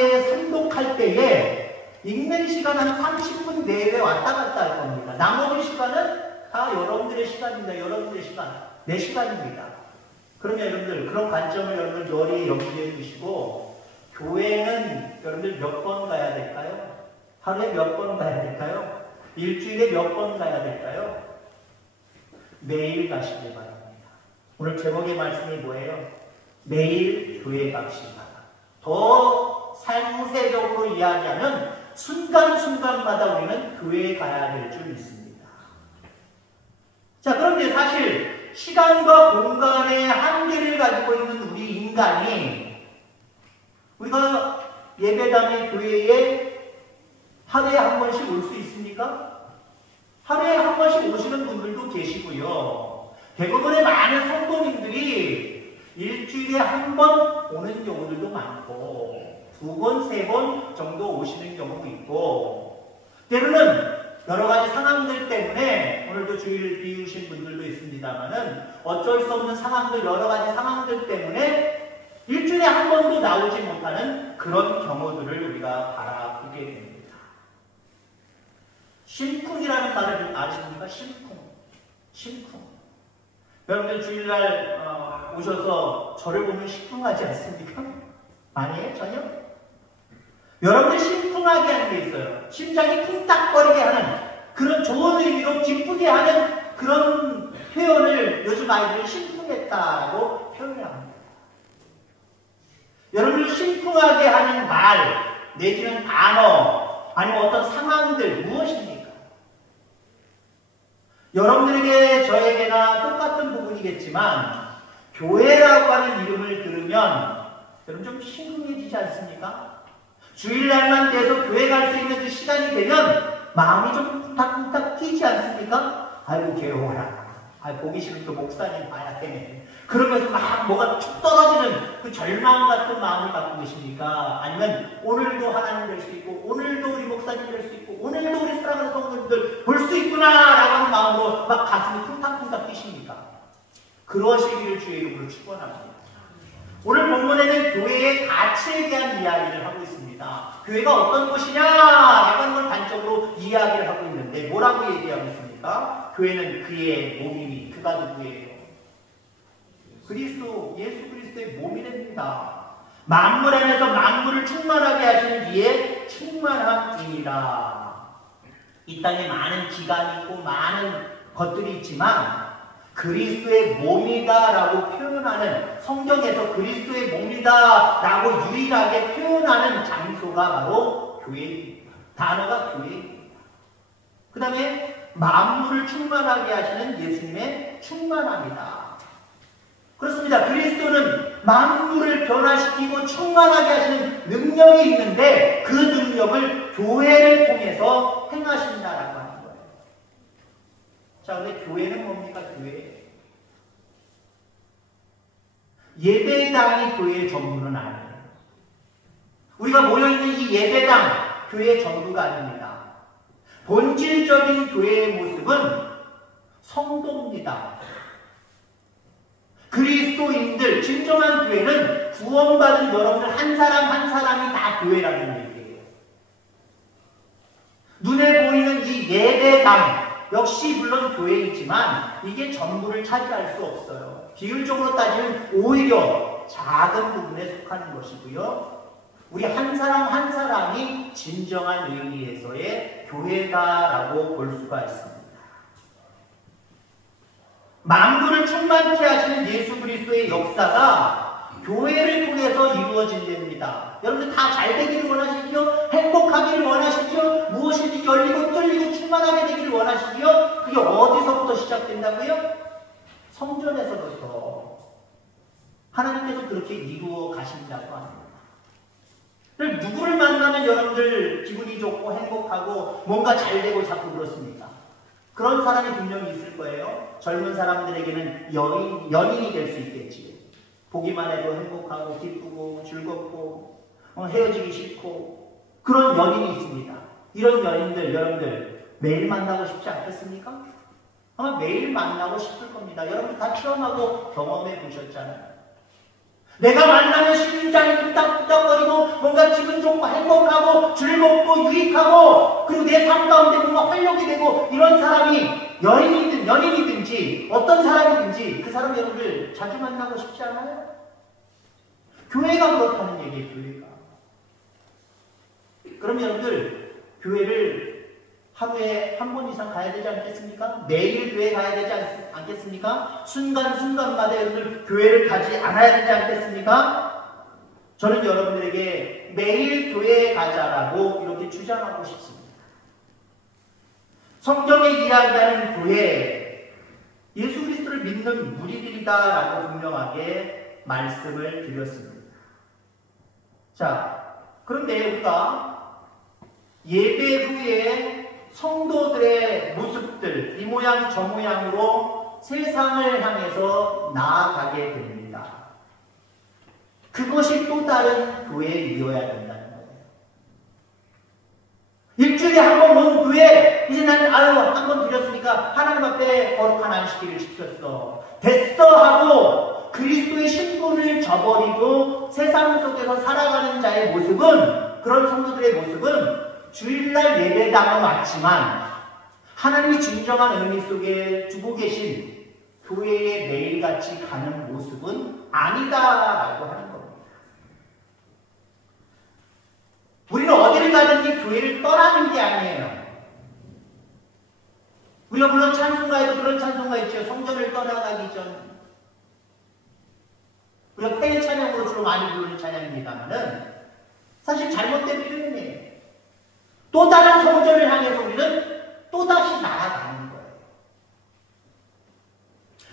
선독할 때에 읽는 시간 한 30분 내외 왔다 갔다 할 겁니다. 나머지 시간은 다 여러분들의 시간입니다. 여러분들의 시간. 내 시간입니다. 그러면 여러분들 그런 관점을 여러분들 널리 염두에 두시고 교회는 여러분들 몇 번 가야 될까요? 하루에 몇 번 가야 될까요? 일주일에 몇 번 가야 될까요? 매일 가시길 바랍니다. 오늘 제목의 말씀이 뭐예요? 매일 교회 갑시다. 더 상세적으로 이야기하면 순간순간마다 우리는 교회에 가야 될 줄 믿습니다. 자, 그런데 사실 시간과 공간의 한계를 가지고 있는 우리 인간이 우리가 예배당의 교회에 하루에 한 번씩 올 수 있습니까? 하루에 한 번씩 오시는 분들도 계시고요. 대부분의 많은 성도님들이 일주일에 한 번 오는 경우들도 많고 2번, 3번 정도 오시는 경우도 있고 때로는 여러 가지 상황들 때문에 오늘도 주일을 비우신 분들도 있습니다만은 어쩔 수 없는 상황들, 여러 가지 상황들 때문에 일주일에 한 번도 나오지 못하는 그런 경우들을 우리가 바라보게 됩니다. 심쿵이라는 말을 아십니까? 심쿵. 여러분들 주일날 오셔서 저를 보면 심쿵하지 않습니까? 아니에요? 전혀? 여러분들 심쿵하게 하는 게 있어요. 심장이 쿵딱거리게 하는 그런 좋은 의미로 기쁘게 하는 그런 표현을 요즘 아이들이 심쿵했다고 표현을 합니다. 여러분들 심쿵하게 하는 말 내지는 단어 아니면 어떤 상황들 무엇입니까? 여러분들에게 저에게나 똑같은 부분이겠지만 교회라고 하는 이름을 들으면 여러분 좀 심쿵해지지 않습니까? 주일날만 돼서 교회 갈 수 있는 그 시간이 되면 마음이 좀 쿵닥쿵닥 뛰지 않습니까? 아이고 괴로워라. 보기 싫은 또 목사님 봐야 되네. 그러면서 막 뭐가 툭 떨어지는 그 절망 같은 마음을 갖고 계십니까? 아니면 오늘도 하나님 될 수 있고 오늘도 우리 목사님 될 수 있고 오늘도 우리 사랑하는 성도님들 볼 수 있구나 라고 하는 마음으로 막 가슴이 쿵닥쿵닥 뛰십니까? 그러시기를 주의 이름으로 축원합니다. 오늘 본문에는 교회의 가치에 대한 이야기를 하고 있습니다. 교회가 어떤 곳이냐라고 하는 걸 단적으로 이야기를 하고 있는데 뭐라고 얘기하고 있습니까? 교회는 그의 몸이니 그가 누구예요? 그리스도, 예수 그리스도의 몸이 됩니다. 만물 안에서 만물을 충만하게 하시는 이의 충만함이니라. 이 땅에 많은 기관이 있고 많은 것들이 있지만 그리스도의 몸이다라고 표현하는 성경에서 그리스도의 몸이다라고 유일하게 표현하는 장소가 바로 교회입니다. 단어가 교회입니다. 그 다음에 만물을 충만하게 하시는 예수님의 충만함이다. 그렇습니다. 그리스도는 만물을 변화시키고 충만하게 하시는 능력이 있는데 그 능력을 교회를 통해서 행하신다라고 하는 거예요. 자, 근데 교회는 뭡니까? 교회. 예배당이 교회의 전부는 아니에요. 우리가 모여있는 이 예배당, 교회의 전부가 아닙니다. 본질적인 교회의 모습은 성도입니다. 그리스도인들, 진정한 교회는 구원받은 여러분들 한 사람 한 사람이 다 교회라는 얘기예요. 눈에 보이는 이 예배당 역시 물론 교회이지만 이게 전부를 차지할 수 없어요. 비율적으로 따지면 오히려 작은 부분에 속하는 것이고요. 우리 한 사람 한 사람이 진정한 의미에서의 교회다라고 볼 수가 있습니다. 만물을 충만케 하시는 예수 그리스도의 역사가 교회를 통해서 이루어진답니다. 여러분들 다 잘 되기를 원하시지요? 행복하기를 원하시지요? 무엇이든지 열리고 뚫리고 충만하게 되기를 원하시지요? 그게 어디서부터 시작된다고요? 성전에서부터 하나님께서 그렇게 이루어 가신다고 합니다. 누구를 만나면 여러분들 기분이 좋고 행복하고 뭔가 잘 되고 자꾸 그렇습니까? 그런 사람이 분명히 있을 거예요. 젊은 사람들에게는 연인이 될 수 있겠지. 보기만 해도 행복하고 기쁘고 즐겁고 헤어지기 싫고 그런 연인이 있습니다. 이런 연인들 여러분들 매일 만나고 싶지 않겠습니까? 아마 매일 만나고 싶을 겁니다. 여러분 다 체험하고 경험해 보셨잖아요. 내가 만나면 심장이 뚝딱뚝딱거리고 뭔가 기분 좋고 행복하고 즐겁고 유익하고 그리고 내 삶 가운데 뭔가 활력이 되고 이런 사람이 연인이든지 어떤 사람이든지 그 사람 여러분들 자주 만나고 싶지 않아요? 교회가 그렇다는 얘기예요. 교회가. 그럼 여러분들 교회를 하루에 한 번 이상 가야 되지 않겠습니까? 매일 교회 가야 되지 않겠습니까? 순간순간마다 여러분들 교회를 가지 않아야 되지 않겠습니까? 저는 여러분들에게 매일 교회에 가자라고 이렇게 주장하고 싶습니다. 성경에 이야기하는 교회, 예수 그리스도를 믿는 무리들이다라고 분명하게 말씀을 드렸습니다. 자, 그런데 우리가 예배 후에 성도들의 모습들, 이 모양 저 모양으로 세상을 향해서 나아가게 됩니다. 그것이 또 다른 교회이어야 된다는 거예요. 일주일에 한 번 온 교회, 이제 나는 한 번 드렸으니까 하나님 앞에 거룩한 안식일을 지켰어. 됐어 하고 그리스도의 신분을 저버리고 세상 속에서 살아가는 자의 모습은, 그런 성도들의 모습은 주일날 예배당은 왔지만 하나님이 진정한 의미 속에 두고 계신 교회에 매일같이 가는 모습은 아니다라고 하는 겁니다. 우리는 어디를 가든지 교회를 떠나는 게 아니에요. 우리가 물론 찬송가에도 그런 찬송가 있죠. 성전을 떠나가기 전. 우리가 폐회 찬양으로 주로 많이 부르는 찬양입니다만은 사실 잘못된 표현이에요. 또 다른 성전을 향해서 우리는 또다시 나아가는 거예요.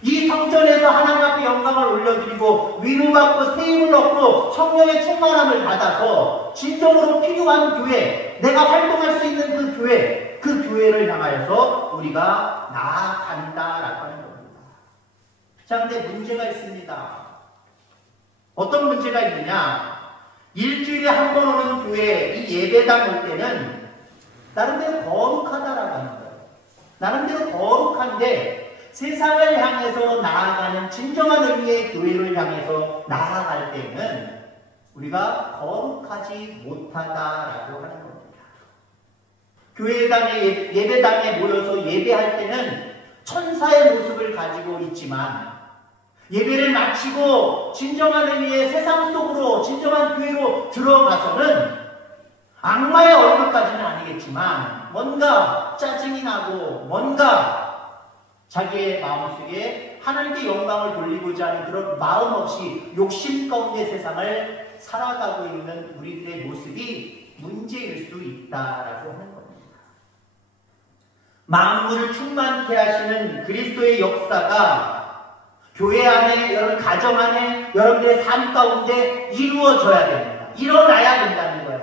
이 성전에서 하나님 앞에 영광을 올려드리고 위로받고 세임을 얻고 성령의 충만함을 받아서 진정으로 필요한 교회, 내가 활동할 수 있는 그 교회, 그 교회를 향하여서 우리가 나아간다라고 하는 겁니다. 자, 근데 문제가 있습니다. 어떤 문제가 있느냐? 일주일에 한 번 오는 교회, 이 예배당 올 때는 나름대로 거룩하다라고 하는 거예요. 나름대로 거룩한데 세상을 향해서 나아가는 진정한 의미의 교회를 향해서 나아갈 때는 우리가 거룩하지 못하다라고 하는 겁니다. 교회당에 예배당에 모여서 예배할 때는 천사의 모습을 가지고 있지만 예배를 마치고 진정한 의미의 세상 속으로 진정한 교회로 들어가서는 악마의 얼굴까지는 아니겠지만 뭔가 짜증이 나고 뭔가 자기의 마음속에 하나님께 영광을 돌리고자 하는 그런 마음 없이 욕심 가운데 세상을 살아가고 있는 우리들의 모습이 문제일 수 있다라고 하는 겁니다. 만물을 충만케 하시는 그리스도의 역사가 교회 안에, 여러분 가정 안에, 여러분들의 삶 가운데 이루어져야 됩니다. 일어나야 된다는 거예요.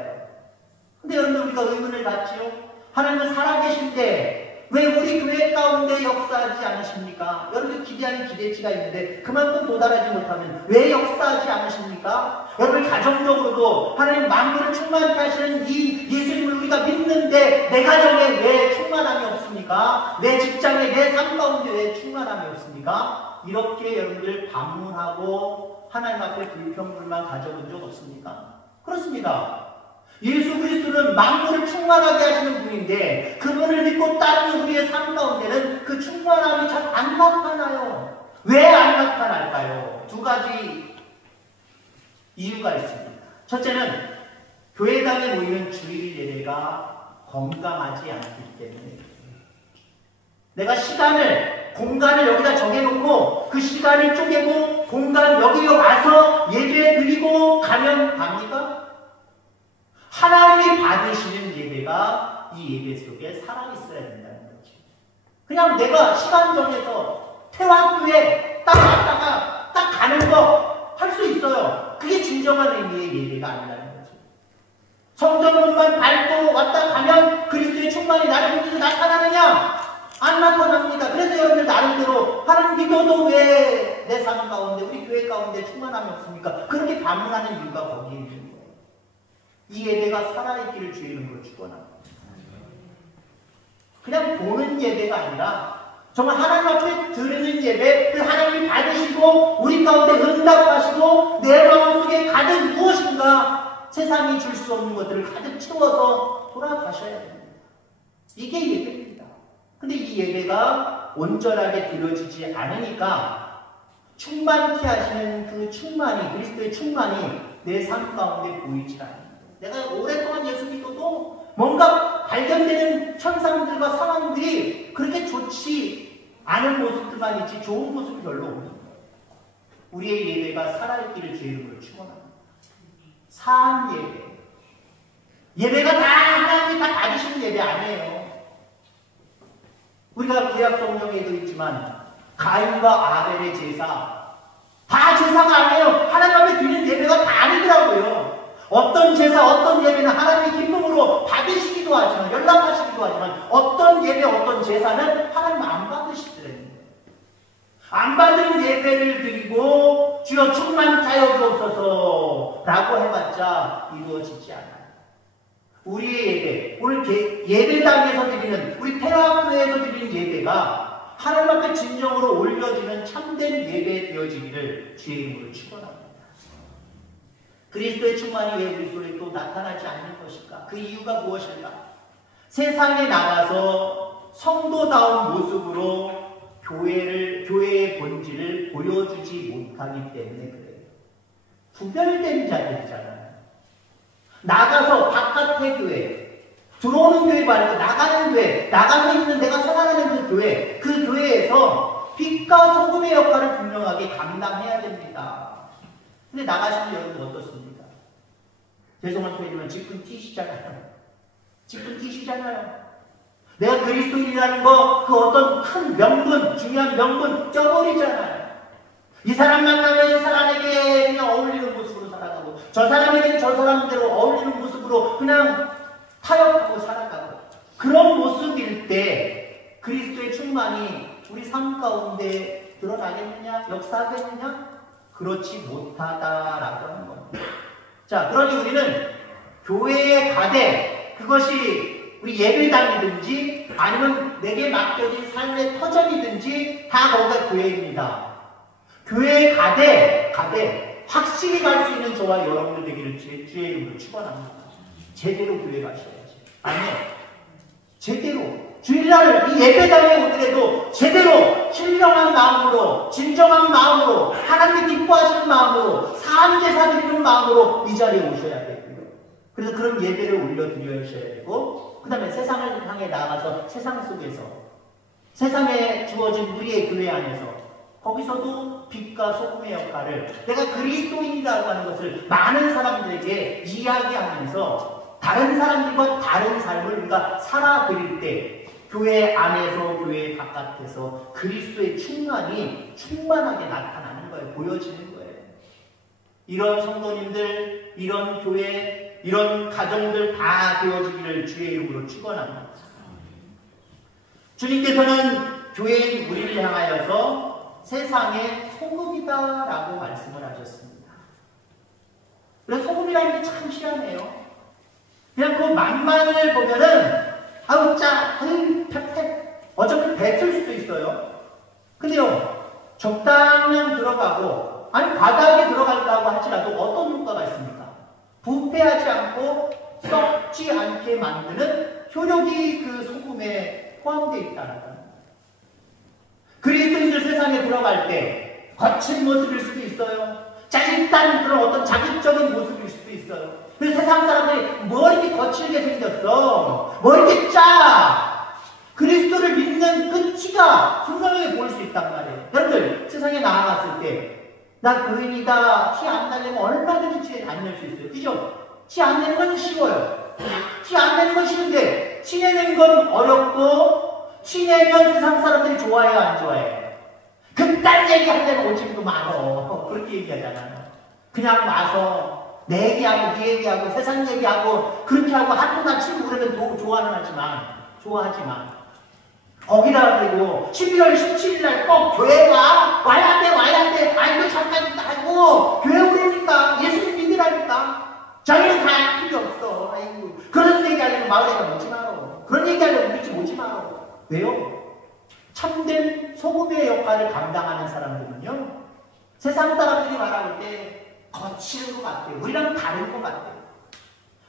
근데 여러분 우리가 의문을 갖지요? 하나님은 살아계신데 왜 우리 교회 가운데 역사하지 않으십니까? 여러분들 기대하는 기대치가 있는데 그만큼 도달하지 못하면 왜 역사하지 않으십니까? 여러분 가정적으로도 하나님 만물을 충만케 하시는 이 예수님을 우리가 믿는데 내 가정에 왜 충만함이 없습니까? 내 직장에, 내 삶 가운데 왜 충만함이 없습니까? 이렇게 여러분들 반문하고 하나님 앞에 불평불만 가져본 적 없습니까? 그렇습니다. 예수 그리스도는 만물을 충만하게 하시는 분인데 그분을 믿고 따르는 우리의 삶 가운데는 그 충만함이 잘 안 나타나요. 왜 안 나타날까요? 두 가지 이유가 있습니다. 첫째는 교회당에 모이는 주일 예배가 건강하지 않기 때문에 내가 시간을, 공간을 여기다 정해놓고 그 시간을 쪼개고 공간 여기로 와서 예배 드리고 가면 됩니까? 하나님이 받으시는 예배가 이 예배 속에 살아있어야 된다는 거죠. 그냥 내가 시간 정해서 태화교회 딱 왔다가 딱 가는 거 할 수 있어요. 그게 진정한 의미의 예배가 아니라는 거죠. 성전문만 밟고 왔다 가면 그리스도의 충만이 나를 통해서 나타나느냐? 안 나타납니다. 그래서 여러분들 나름대로 하나님 믿어도 왜 내 삶 가운데, 우리 교회 가운데 충만함이 없습니까? 그렇게 반문하는 이유가 거기에 있는 거예요. 이 예배가 살아있기를 주의 이름으로 축원합니다. 그냥 보는 예배가 아니라 정말 하나님 앞에 드리는 예배, 그 하나님이 받으시고 우리 가운데 응답하시고 내 마음속에 가득 무엇인가 세상이 줄 수 없는 것들을 가득 채워서 돌아가셔야 됩니다. 이게 예배입니다. 근데 이 예배가 온전하게 드려지지 않으니까 충만케 하시는 그 충만이, 그리스도의 충만이 내 삶 가운데 보이지 않습니다. 내가 오랫동안 예수 믿어도 뭔가 발견되는 현상들과 상황들이 그렇게 좋지 않은 모습들만 있지 좋은 모습이 별로 없는 거예요. 우리의 예배가 살아있기를 주의 이름으로 축원합니다. 사한 예배. 예배가 다 하나님이 다 받으시는 예배 아니에요. 우리가 구약 성경에도 있지만 가인과 아벨의 제사 다 제사가 아니에요. 하나님 앞에 드리는 예배가 다 아니더라고요. 어떤 제사, 어떤 예배는 하나님의 기쁨으로 받으시기도 하지만, 연락하시기도 하지만, 어떤 예배, 어떤 제사는 하나님 안 받으시더래요. 안 받은 예배를 드리고 주여 충만케 하여 주옵소서 라고 해봤자 이루어지지 않아요. 우리의 예배, 오늘 예배당에서 드리는, 우리 태화교회에서 드리는 예배가 하나님 앞에 진정으로 올려지는 참된 예배 되어지기를 주의 이름으로 축원합니다. 그리스도의 충만이 왜 우리 속에 또 나타나지 않는 것일까? 그 이유가 무엇일까? 세상에 나가서 성도다운 모습으로 교회의 본질을 보여주지 못하기 때문에 그래요. 구별된 자들이잖아요. 나가서 바깥의 교회, 들어오는 교회 말고 나가는 교회, 나가서 있는 내가 생활하는 그 교회에서 빛과 소금의 역할을 분명하게 감당해야 됩니다. 근데 나가시는 여러분 어떻습니까? 죄송한 표현이지만 지금 튀시잖아요. 지금 튀시잖아요. 내가 그리스도인이라는 거, 그 어떤 큰 명분, 중요한 명분 껴버리잖아요. 이 사람 만나면 이 사람에게 그냥 어울리는 모습으로 살아가고, 저 사람에게는 저 사람대로 어울리는 모습으로 그냥 타협하고 살아가고, 그런 모습일 때 그리스도의 충만이 우리 삶 가운데 드러나겠느냐, 역사하겠느냐? 그렇지 못하다라고 하는 겁니다. 자, 그러니 우리는 교회에 가되 그것이 우리 예배당이든지 아니면 내게 맡겨진 삶의 터전이든지 다 거기가 교회입니다. 교회에 가되 확실히 갈 수 있는 저와 여러분들 되기를 주의 이름으로 축원합니다. 제대로 교회 가셔야지. 아니요. 제대로 주일날 이 예배당에 오더라도 제대로 신령한 마음으로, 진정한 마음으로, 하나님이 기뻐하시는 마음으로, 사함제사 드리는 마음으로 이 자리에 오셔야 되고요. 그래서 그런 예배를 올려드려야 되고, 그 다음에 세상을 향해 나아가서 세상 속에서, 세상에 주어진 우리의 교회 안에서 거기서도 빛과 소금의 역할을 내가 그리스도인이라고 하는 것을 많은 사람들에게 이야기하면서 다른 사람들과 다른 삶을 우리가 살아드릴 때 교회 안에서 교회 바깥에서 그리스도의 충만이 충만하게 나타나는 거예요. 보여지는 거예요. 이런 성도님들, 이런 교회, 이런 가정들 다 되어지기를 주의 이름으로 축원합니다. 주님께서는 교회인 우리를 향하여서 세상의 소금이다라고 말씀을 하셨습니다. 그래서 소금이라는 게 참 희한해요. 그냥 그 맛만을 보면은 아우 짜, 아유 팩팩, 어차피 뱉을 수도 있어요. 근데요, 적당량 들어가고 아니 과다하게 들어간다고 할지라도 어떤 효과가 있습니까? 부패하지 않고 썩지 않게 만드는 효력이 그 소금에 포함되어 있다는 겁니다. 그리스도인들 세상에 들어갈 때 거친 모습일 수도 있어요. 짜릿한 그런 어떤 자극적인 모습일 수도 있어요. 그래서 세상 사람들이 뭐 이렇게 거칠게 생겼어? 뭐 이렇게 짜? 그리스도를 믿는 그 티가 분명하게 보일 수 있단 말이에요. 여러분들 세상에 나아갔을 때 나 교인이다 티 안 나려면 얼마든지 티 안 낼 수 있어요. 그죠? 티 안 내는 건 쉬워요. 티 안 내는 건 쉬운데 티 내는 건 어렵고 티 내면 세상 사람들이 좋아해요 안 좋아해요? 그딴 얘기 할 때는 오직도 많어. 그렇게 얘기하잖아요. 그냥 와서 내 얘기하고 네 얘기하고 세상 얘기하고 그렇게 하고 하트나 치고 그러면 좋아하지만 거기다 그리고 12월 17일 날 꼭 교회 와야 돼 아이고 잠깐 아이고 교회 오니까 예수님 믿으라니까 저희는 다 필요 없어. 아이고 그런 얘기하려면 마을에 오지 마라. 그런 얘기하려면 우리 집 오지 마라. 왜요? 참된 소금의 역할을 감당하는 사람들은요, 세상 사람들이 말할 때 거칠은 것 같아요. 우리랑 다른 것 같아요.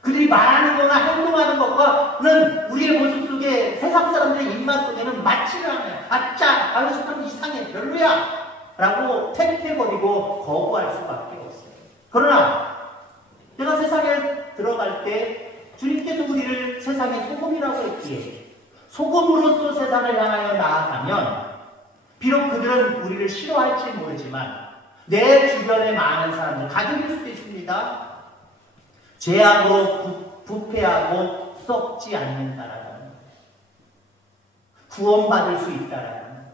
그들이 말하는 거나 행동하는 것과는 우리의 모습 속에 세상 사람들의 입맛 속에는 맞지를 않아요. 아짜, 아유, 참 이상해, 별로야 라고 택해버리고 거부할 수밖에 없어요. 그러나 제가 세상에 들어갈 때 주님께서 우리를 세상의 소금이라고 했기에 소금으로서 세상을 향하여 나아가면 비록 그들은 우리를 싫어할지 모르지만 내 주변에 많은 사람들, 가족일 수도 있습니다. 죄악으로 부패하고 썩지 않는다라는 거예요. 구원받을 수 있다라는 거예요.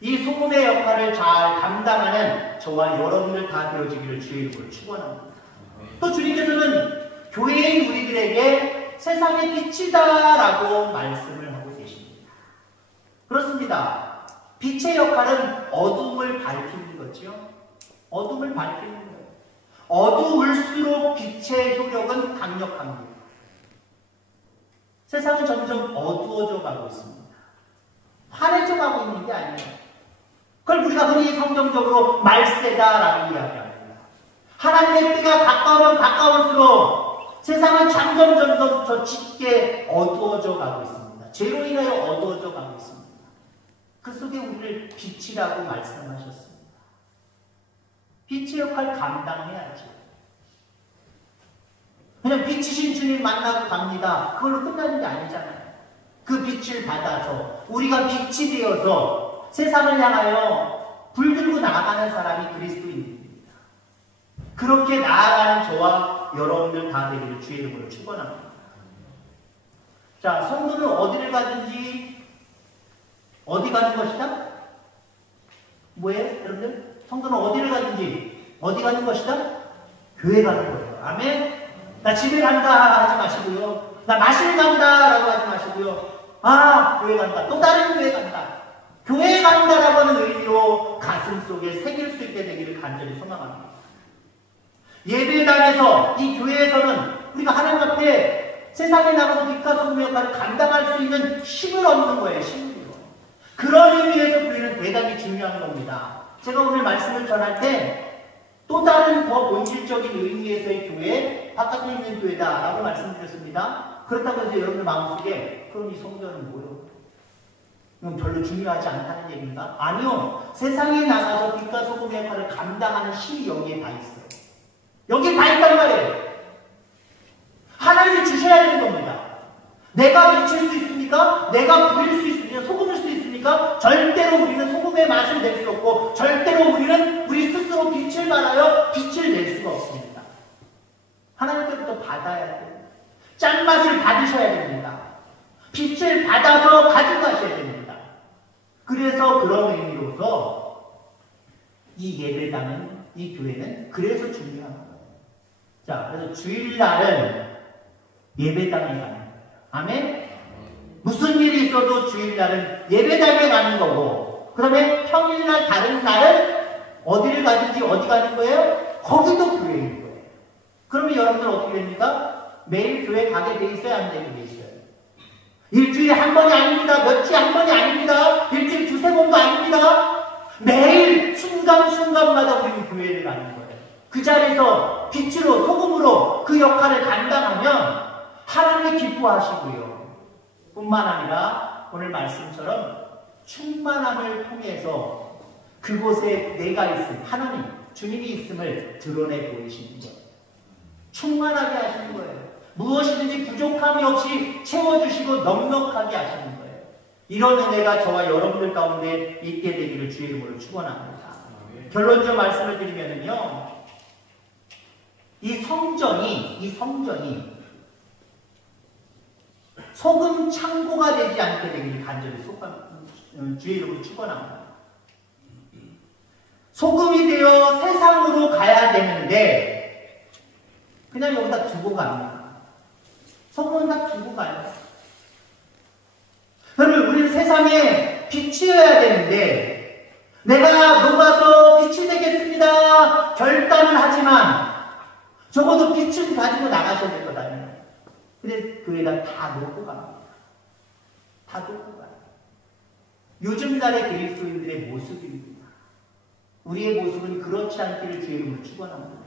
이 소금의 역할을 잘 감당하는 저와 여러분들 다 되어지기를 주의 이름으로 축원합니다. 또 주님께서는 교회인 우리들에게 세상의 빛이다라고 말씀을 하고 계십니다. 그렇습니다. 빛의 역할은 어둠을 밝히는 거죠. 어둠을 밝히는 거예요. 어두울수록 빛의 효력은 강력합니다. 세상은 점점 어두워져 가고 있습니다. 환해져 가고 있는 게 아니에요. 그걸 우리가 흔히 성경적으로 말세다라고 이야기합니다. 하나님의 때가 가까우면 가까울수록 세상은 점점 더 짙게 어두워져 가고 있습니다. 죄로 인하여 어두워져 가고 있습니다. 그 속에 우리를 빛이라고 말씀하셨습니다. 빛의 역할 감당해야지. 그냥 빛이신 주님 만나고 갑니다. 그걸로 끝나는 게 아니잖아요. 그 빛을 받아서 우리가 빛이 되어서 세상을 향하여 불들고 나아가는 사람이 그리스도인입니다. 그렇게 나아가는 저와 여러분들 다 되기를 주의 이름으로 축원합니다. 자, 성도는 어디를 가든지 어디 가는 것이다? 뭐예요, 여러분들? 성도는 어디를 가든지 어디 가는 것이다? 교회 가는 거예요. 아멘? 나 집에 간다 하지 마시고요. 나 마실 간다 라고 하지 마시고요. 아, 교회 간다. 또 다른 교회 간다. 교회 간다라고 하는 의미로 가슴 속에 새길 수 있게 되기를 간절히 소망합니다. 예배당에서, 이 교회에서는 우리가 하나님 앞에 세상에 나가서 빛과 소금의 역할을 감당할 수 있는 힘을 얻는 거예요. 힘을요. 그런 의미에서 교회는 대단히 중요한 겁니다. 제가 오늘 말씀을 전할 때 또 다른 더 본질적인 의미에서의 교회, 바깥에 있는 교회다라고 말씀드렸습니다. 그렇다고 해서 여러분들 마음속에 그럼 이 성전은 뭐예요? 이건 별로 중요하지 않다는 얘기인가? 아니요. 세상에 나가서 빛과 소금의 역할을 감당하는 힘이 여기에 다 있어요. 여기에 다 있단 말이에요. 하나님이 주셔야 되는 겁니다. 내가 비칠 수 있습니까? 내가 부릴 수 있습니까? 소금일 수 있습니까? 절대로 우리는 소금의 맛을 낼 수 없고 절대로 우리는 우리 스스로 빛을 발하여 빛을 낼 수가 없습니다. 하나님께부터 받아야 돼요. 짠맛을 받으셔야 됩니다. 빛을 받아서 가져가셔야 됩니다. 그래서 그런 의미로서 이 예배당은, 이 교회는 그래서 중요한 거예요. 자, 그래서 주일날은 예배당에 가는 거예요. 아멘? 무슨 일이 있어도 주일날은 예배당에 가는 거고, 그 다음에 평일날 다른 날은 어디를 가든지 어디 가는 거예요? 거기도 교회인 거예요. 그러면 여러분들 어떻게 됩니까? 매일 교회 가게 돼 있어요? 안 되게 돼 있어요? 일주일에 한 번이 아닙니다. 며칠 한 번이 아닙니다. 일주일에 두세 번도 아닙니다. 매일 순간순간마다 우리는 교회를 가는 거예요. 그 자리에서 빛으로 소금으로 그 역할을 감당하면 하나님이 기뻐하시고요. 뿐만 아니라 오늘 말씀처럼 충만함을 통해서 그곳에 내가 있음, 하나님, 주님이 있음을 드러내 보이시는 거예요. 충만하게 하시는 거예요. 무엇이든지 부족함이 없이 채워주시고 넉넉하게 하시는 거예요. 이런 은혜가 저와 여러분들 가운데 있게 되기를 주의 이름으로 축원합니다. 결론적 말씀을 드리면요, 이 성전이 소금 창고가 되지 않게 되기를 간절히 주의 이름으로 축원합니다. 소금이 되어 세상으로 가야 되는데 그냥 여기다 두고 갑니다. 소금은 다 두고 가요. 여러분, 우리는 세상에 빛이어야 되는데 내가 녹아서 빛이 되겠습니다 결단은 하지만 적어도 빛은 가지고 나가셔야 될 거다. 근데 교회가 다 놓고 갑니다. 다 놓고 가요. 요즘 날의 그리스도인들의 모습입니다. 우리의 모습은 그렇지 않기를 주의 이름으로 축원합니다.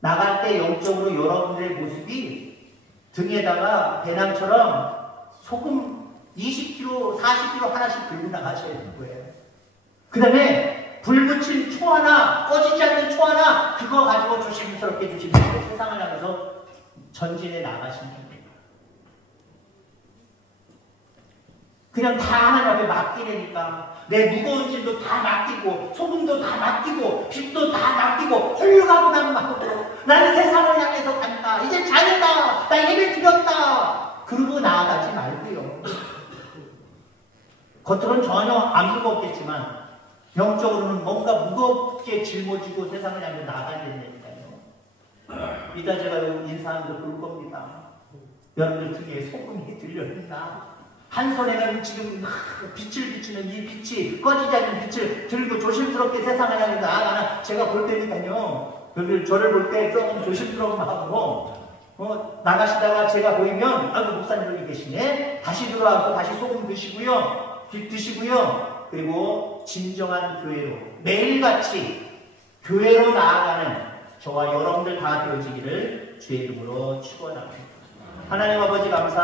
나갈 때 영적으로 여러분들의 모습이 등에다가 배낭처럼 소금 20kg, 40kg 하나씩 들고 나가셔야 되는 거예요. 그 다음에 불 붙인 초 하나, 꺼지지 않는 초 하나, 그거 가지고 조심스럽게 세상을 향해서 전진해 나가시면 됩니다. 그냥 다 하나님 앞에 맡기려니까 내 무거운 짐도 다 맡기고 소금도 다 맡기고 빚도 다 맡기고 홀가분한 마음으로 나는 세상을 향해서 간다. 이제 잘했다. 나 예배 드렸다. 그러고 나아가지 말고요. 겉으로는 전혀 안 무겁겠지만 영적으로는 뭔가 무겁게 짊어지고 세상을 향해 나가야 된다니까요. 이따 제가 인사하면서 볼 겁니다. 여러분들 등에 소금이 들려있나? 한 손에는 지금 빛을 비추는 이 빛이 꺼지지 않는 빛을 들고 조심스럽게 세상을 향해 나아가나 제가 볼 때니까요. 여러분들 저를 볼 때 조금 조심스러운 마음으로 나가시다가 제가 보이면 아이고 목사님 여기 계시네. 다시 들어와서 다시 소금 드시고요. 빛 드시고요. 그리고 진정한 교회로 매일같이 교회로 나아가는 저와 여러분들 다 되어지기를 주의 이름으로 축원합니다. 하나님 아버지 감사합니다.